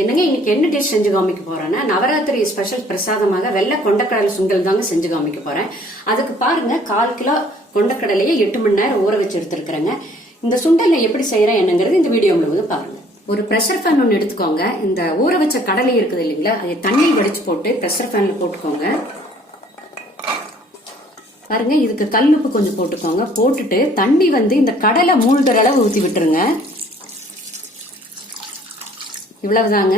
என்னங்க இன்னைக்கு என்ன டிஷ் செஞ்சு காமிக்க போறேன்னா நவராத்திரி ஸ்பெஷல் பிரசாதமாக வெள்ளை கொண்டக்கடலை சுண்டல் தாங்க செஞ்சு காமிக்க போறேன். அதுக்கு பாருங்க கால் கிலோ கொண்டக்கடலையை எட்டு மணி நேரம் ஊற வச்சு எடுத்துருக்கிறேங்க. இந்த சுண்டலை எப்படி செய்யறேன் என்னங்கிறது இந்த வீடியோ முழுவதும் பாருங்க. ஒரு ப்ரெஷர் ஃபேன் ஒன்று எடுத்துக்கோங்க. இந்த ஊற வச்ச கடலை இருக்குது இல்லைங்களா அதை தண்ணியில் வடிச்சு போட்டு ப்ரெஷர் ஃபேன்ல போட்டுக்கோங்க. பாருங்க இதுக்கு கல் உப்பு கொஞ்சம் போட்டுக்கோங்க. போட்டுட்டு தண்ணி வந்து இந்த கடலை மூழ்கிற அளவு ஊற்றி விட்டுருங்க. இவ்வளவுதாங்க.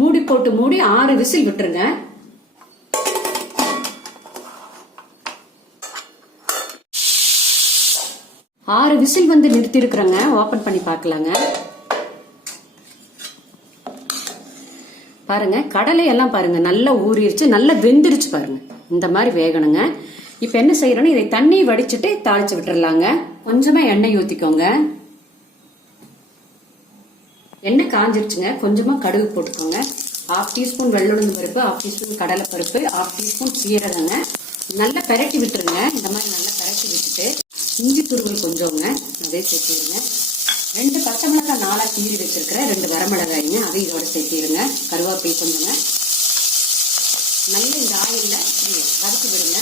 மூடி போட்டு மூடி ஆறு விசில் விட்டுருங்க. ஆறு விசில் வந்து நிறுத்தி இருக்கிறேங்க ஓபன் பண்ணி பார்க்கலாங்க. பாருங்க கடலை எல்லாம் பாருங்க. நல்லா ஊறிடுச்சு நல்லா வெந்துருச்சு பாருங்க. இந்த மாதிரி வேகணுங்க. இப்ப என்ன செய்யறோம்னா இதை தண்ணி வடிச்சிட்டு தாளிச்சு விட்டுறலாங்க. கொஞ்சமா எண்ணெய் ஊத்திக்கோங்க. எண்ணெய் காஞ்சிருச்சுங்க. கொஞ்சமா கடுகு போட்டுக்கோங்க. ஹாஃப் டீஸ்பூன் வெள்ளுளுந்து பருப்பு ஹாஃப் டீஸ்பூன் கடலை பருப்பு ஹாஃப் டீஸ்பூன் சீரகங்க. நல்லா பெரட்டி விட்டுருங்க. இந்த மாதிரி நல்லா பெரட்டி விட்டுட்டு இஞ்சி துருவல் கொஞ்சோங்க. அதே சேர்த்துருங்க. ரெண்டு பச்சை மிளகாய் நாளாக கீறி வச்சிருக்கிறேன் ரெண்டு வரமிளகாய்ங்க அதை இதோட சேர்த்திடுங்க கருவேப்பிலை கொஞ்சங்க. நல்ல இந்த ஆயில்ல வதக்கி விடுங்க.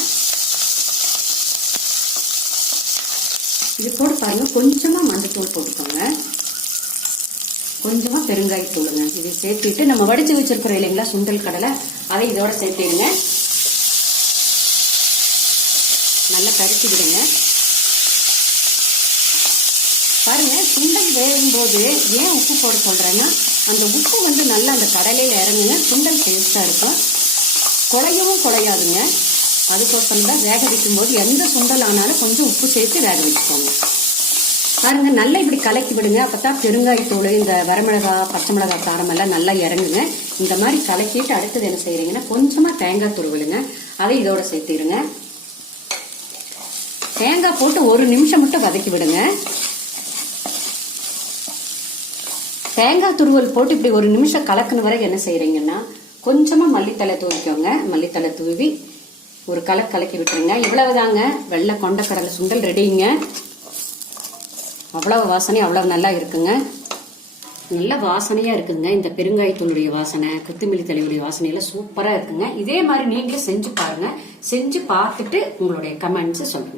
இது போட்டு பாருங்க. மஞ்சள் மஞ்சத்தூள் போட்டுக்கோங்க. கொஞ்சமா பெருங்காயத்தூளுங்க இதை சேர்த்துட்டு நம்ம வடித்து வச்சுருக்கிறோம் இல்லைங்களா சுண்டல் கடலை அதை இதோட சேர்த்திடுங்க. நல்லா கருத்து விடுங்க. பாருங்க சுண்டல் வேகும்போது ஏன் உப்பு போட சொல்கிறேன்னா அந்த உப்பு வந்து நல்லா அந்த கடலையில் இறங்குங்க. சுண்டல் டேஸ்ட்டாக இருக்கும். குழையவும் குழையாதுங்க. அதுக்கோசரம் தான் வேக வைக்கும் போது எந்த சுண்டல் ஆனாலும் கொஞ்சம் உப்பு சேர்த்து வேக வச்சுக்கோங்க. பாருங்க நல்லா இப்படி கலக்கி விடுங்க. அப்பதான் பெருங்காயத்தூள் இந்த வரமிளகா பச்சை மிளகா காரம் எல்லாம் நல்லா இறங்குங்க. இந்த மாதிரி கலக்கிட்டு அடுத்தது என்ன செய்யறீங்கன்னா கொஞ்சமா தேங்காய் துருவலுங்க. அதை இதோட சேர்த்திருங்க தேங்காய் போட்டு ஒரு நிமிஷம் மட்டும் வதக்கி விடுங்க. தேங்காய் துருவல் போட்டு இப்படி ஒரு நிமிஷம் கலக்குன வரை என்ன செய்யறீங்கன்னா கொஞ்சமா மல்லித்தலை தூவிக்கோங்க. மல்லித்தலை தூவி ஒரு கலக்கு கலக்கி விட்டுருங்க. இவ்வளவுதாங்க. வெள்ளை கொண்டக்கடலை சுண்டல் ரெடிங்க அவ்வளவு வாசனை அவ்வளவு நல்லா இருக்குங்க. நல்ல வாசனையா இருக்குங்க இந்த பெருங்காயத்தூளுடைய வாசனை கொத்தமல்லி தலையுடைய வாசனையெல்லாம் சூப்பராக சூப்பரா இருக்குங்க. இதே மாதிரி நீங்களும் செஞ்சு பாருங்க. செஞ்சு பார்த்துட்டு உங்களுடைய கமெண்ட்ஸ் சொல்லுங்க.